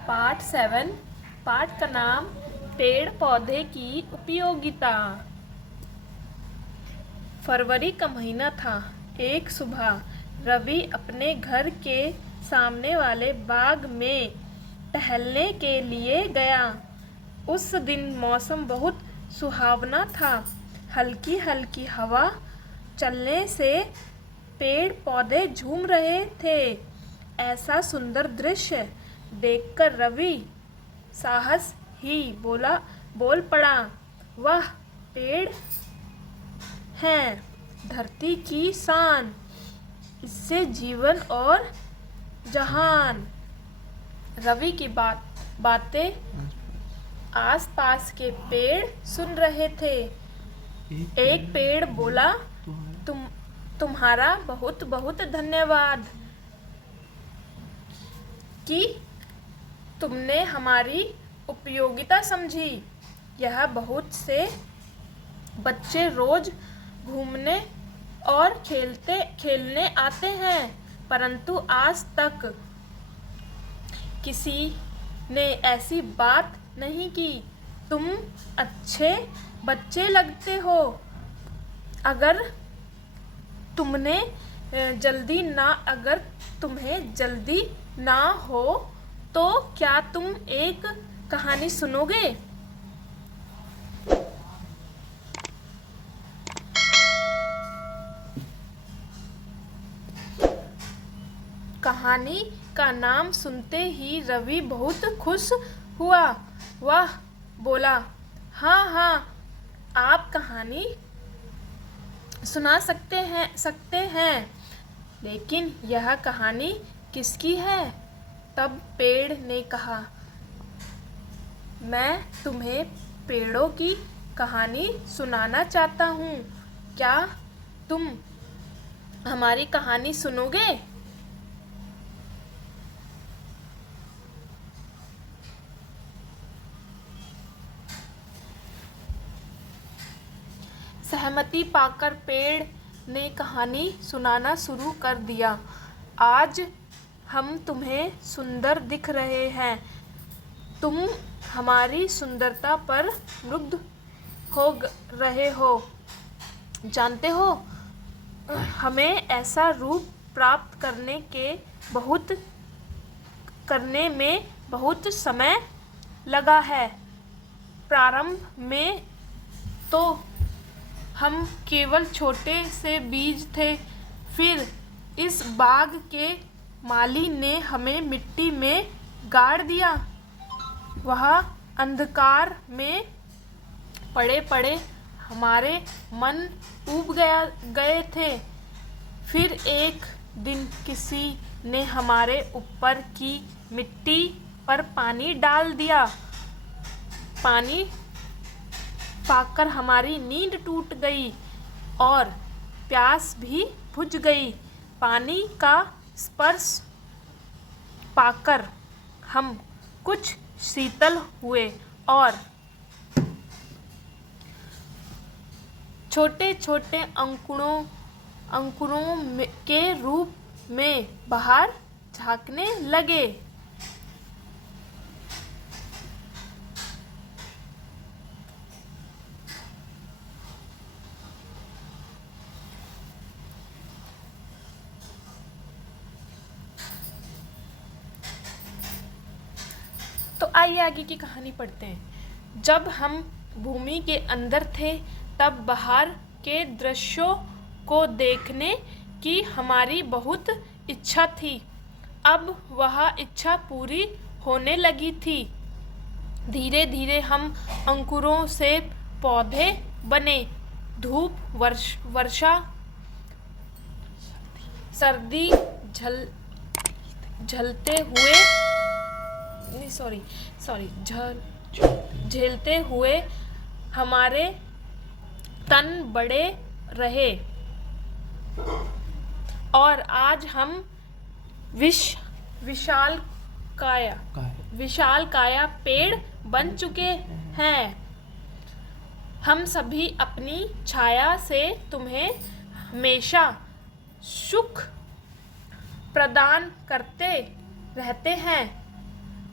Part 7। पाठ का नाम पेड़ पौधे की उपयोगिता। फरवरी का महीना था। एक सुबह रवि अपने घर के सामने वाले बाग में टहलने के लिए गया। उस दिन मौसम बहुत सुहावना था। हल्की हल्की हवा चलने से पेड़ पौधे झूम रहे थे। ऐसा सुंदर दृश्य देखकर रवि साहस ही बोल पड़ा, वह पेड़ हैं धरती की शान, इससे जीवन और जहान। रवि की बातें आसपास के पेड़ सुन रहे थे। एक पेड़ बोला, तुम्हारा बहुत बहुत धन्यवाद कि तुमने हमारी उपयोगिता समझी। यह बहुत से बच्चे रोज घूमने और खेलने आते हैं, परंतु आज तक किसी ने ऐसी बात नहीं की। तुम अच्छे बच्चे लगते हो। अगर तुम्हें जल्दी ना हो तो क्या तुम एक कहानी सुनोगे? कहानी का नाम सुनते ही रवि बहुत खुश हुआ। वह बोला, हाँ, आप कहानी सुना सकते हैं, लेकिन यह कहानी किसकी है? तब पेड़ ने कहा, मैं तुम्हें पेड़ों की कहानी सुनाना चाहता हूँ। क्या तुम हमारी कहानी सुनोगे? सहमति पाकर पेड़ ने कहानी सुनाना शुरू कर दिया। आज हम तुम्हें सुंदर दिख रहे हैं। तुम हमारी सुंदरता पर मुग्ध हो रहे हो। जानते हो, हमें ऐसा रूप प्राप्त करने में बहुत समय लगा है। प्रारंभ में तो हम केवल छोटे से बीज थे। फिर इस बाग के माली ने हमें मिट्टी में गाड़ दिया। वह अंधकार में पड़े हमारे मन ऊब गए थे। फिर एक दिन किसी ने हमारे ऊपर की मिट्टी पर पानी डाल दिया। पानी पाकर हमारी नींद टूट गई और प्यास भी बुझ गई। पानी का स्पर्श पाकर हम कुछ शीतल हुए और छोटे छोटे अंकुरों के रूप में बाहर झांकने लगे। तो आइए आगे की कहानी पढ़ते हैं। जब हम भूमि के अंदर थे, तब बाहर के दृश्यों को देखने की हमारी बहुत इच्छा थी। अब वह इच्छा पूरी होने लगी थी। धीरे धीरे हम अंकुरों से पौधे बने। धूप, वर्षा, सर्दी झेलते हुए हमारे तन बड़े रहे और आज हम विशाल काया पेड़ बन चुके हैं। हम सभी अपनी छाया से तुम्हें हमेशा सुख प्रदान करते रहते हैं।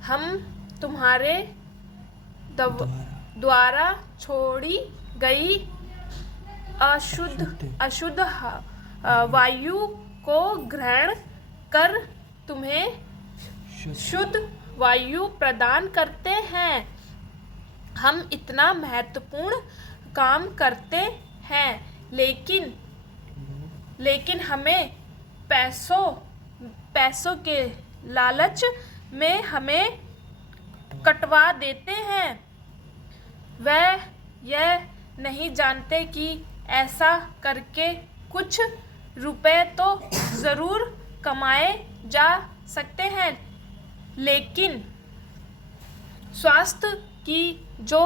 हम तुम्हारे द्वारा छोड़ी गई अशुद्ध वायु को ग्रहण कर तुम्हें शुद्ध वायु प्रदान करते हैं। हम इतना महत्वपूर्ण काम करते हैं, लेकिन हमें पैसों के लालच में हमें कटवा देते हैं। वह यह नहीं जानते कि ऐसा करके कुछ रुपए तो ज़रूर कमाए जा सकते हैं, लेकिन स्वास्थ्य की जो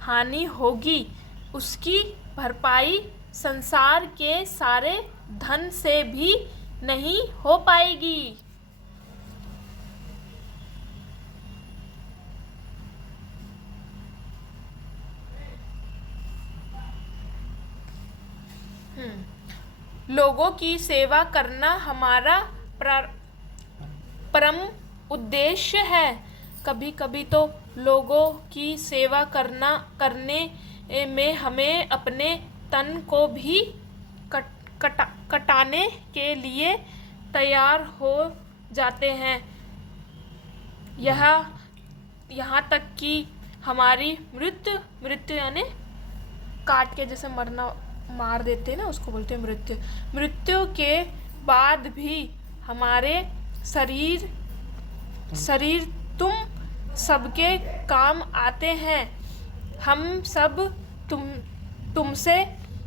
हानि होगी उसकी भरपाई संसार के सारे धन से भी नहीं हो पाएगी। लोगों की सेवा करना हमारा परम उद्देश्य है। कभी कभी तो लोगों की सेवा करने में हमें अपने तन को भी कटाने के लिए तैयार हो जाते हैं। यहाँ तक कि हमारी मृत्यु यानी काट के जैसे मार देते हैं ना, उसको बोलते हैं मृत्यु के बाद भी हमारे शरीर तुम सबके काम आते हैं। हम सब तुमसे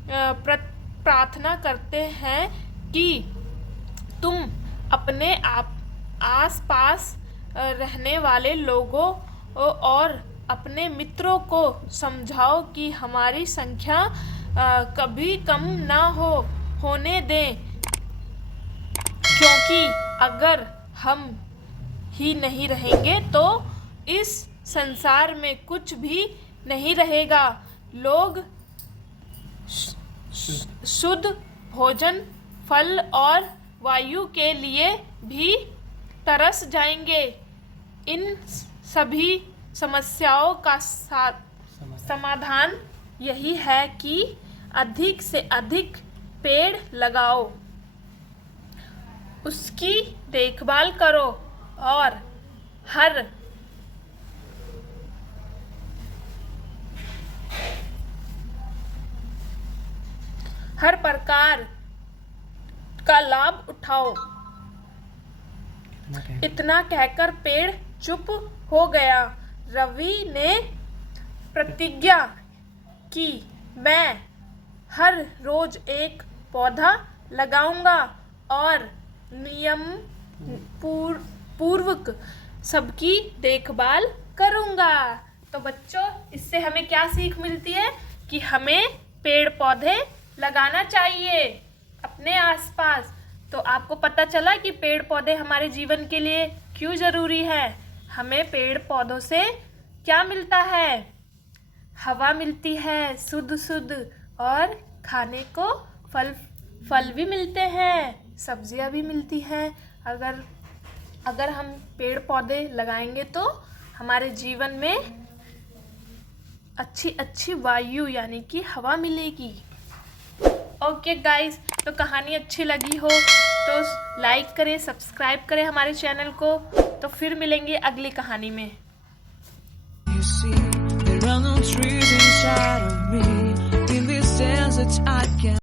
प्रार्थना करते हैं कि तुम अपने आस पास रहने वाले लोगों और अपने मित्रों को समझाओ कि हमारी संख्या कभी कम ना होने दें, क्योंकि अगर हम ही नहीं रहेंगे तो इस संसार में कुछ भी नहीं रहेगा। लोग शुद्ध भोजन, फल और वायु के लिए भी तरस जाएंगे। इन सभी समस्याओं का समाधान यही है कि अधिक से अधिक पेड़ लगाओ, उसकी देखभाल करो और हर प्रकार का लाभ उठाओ। इतना कहकर पेड़ चुप हो गया। रवि ने प्रतिज्ञा की, मैं हर रोज एक पौधा लगाऊंगा और नियम पूर्वक सबकी देखभाल करूंगा। तो बच्चों, इससे हमें क्या सीख मिलती है कि हमें पेड़ पौधे लगाना चाहिए अपने आसपास। तो आपको पता चला कि पेड़ पौधे हमारे जीवन के लिए क्यों ज़रूरी है। हमें पेड़ पौधों से क्या मिलता है? हवा मिलती है शुद्ध, और खाने को फल भी मिलते हैं, सब्जियां भी मिलती हैं। अगर हम पेड़ पौधे लगाएंगे तो हमारे जीवन में अच्छी वायु यानी कि हवा मिलेगी। ओके गाइस, तो कहानी अच्छी लगी हो तो लाइक करें, सब्सक्राइब करें हमारे चैनल को। तो फिर मिलेंगे अगली कहानी में। You see, there are no trees inside of me. In this desert I can